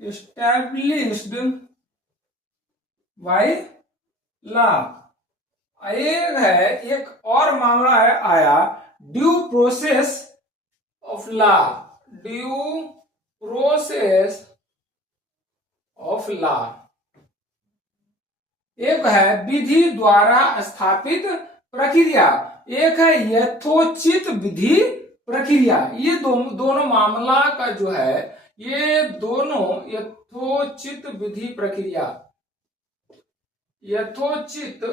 established by law। एक और मामला है आया due process of law. Due process of law एक है विधि द्वारा स्थापित प्रक्रिया, एक है यथोचित विधि प्रक्रिया। ये दोनों मामला का जो है, ये दोनों यथोचित विधि प्रक्रिया, यथोचित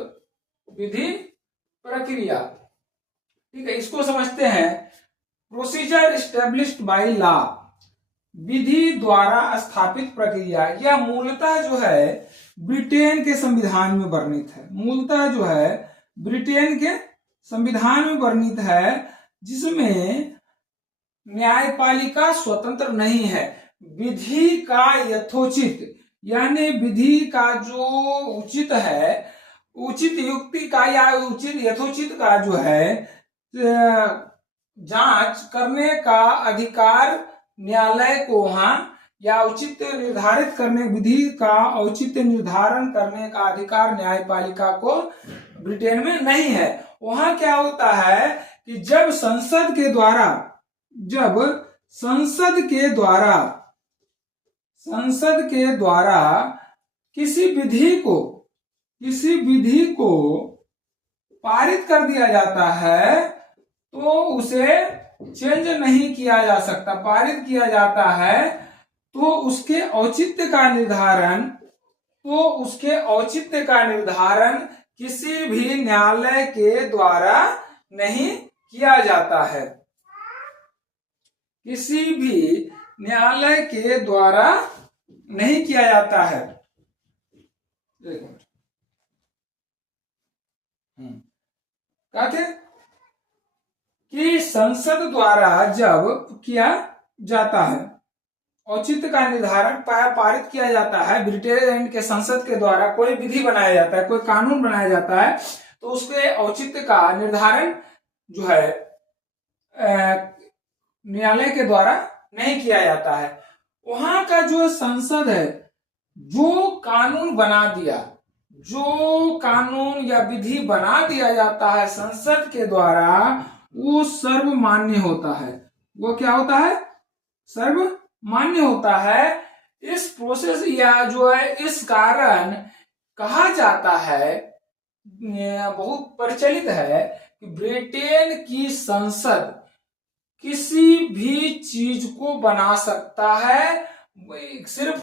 विधि प्रक्रिया। ठीक है, इसको समझते हैं। प्रोसीजर एस्टेब्लिश्ड बाय लॉ, विधि द्वारा स्थापित प्रक्रिया। यह मूलतः जो है ब्रिटेन के संविधान में वर्णित है। मूलतः जो है ब्रिटेन के संविधान में वर्णित है, जिसमें न्यायपालिका स्वतंत्र नहीं है। विधि का यथोचित, यानी विधि का जो उचित है, उचित युक्ति का या उचित यथोचित का जो है जांच करने का अधिकार न्यायालय को वहां, या उचित निर्धारित करने, विधि का औचित्य निर्धारण करने का अधिकार न्यायपालिका को ब्रिटेन में नहीं है। वहां क्या होता है कि जब संसद के द्वारा किसी विधि को पारित कर दिया जाता है तो उसे चेंज नहीं किया जा सकता। पारित किया जाता है तो उसके औचित्य का निर्धारण किसी भी न्यायालय के द्वारा नहीं किया जाता है। किसी भी न्यायालय के द्वारा नहीं किया जाता है। कहते कि संसद द्वारा जब किया जाता है, औचित्य का निर्धारण पारित किया जाता है, ब्रिटेन के संसद के द्वारा कोई विधि बनाया जाता है, कोई कानून बनाया जाता है, तो उसके औचित्य का निर्धारण जो है न्यायालय के द्वारा नहीं किया जाता है। वहां का जो संसद है, जो कानून बना दिया, जो कानून या विधि बना दिया जाता है संसद के द्वारा, वो सर्वमान्य होता है। वो क्या होता है? सर्वमान्य होता है। इस प्रोसेस या जो है, इस कारण कहा जाता है, बहुत प्रचलित है कि ब्रिटेन की संसद किसी भी चीज को बना सकता है, सिर्फ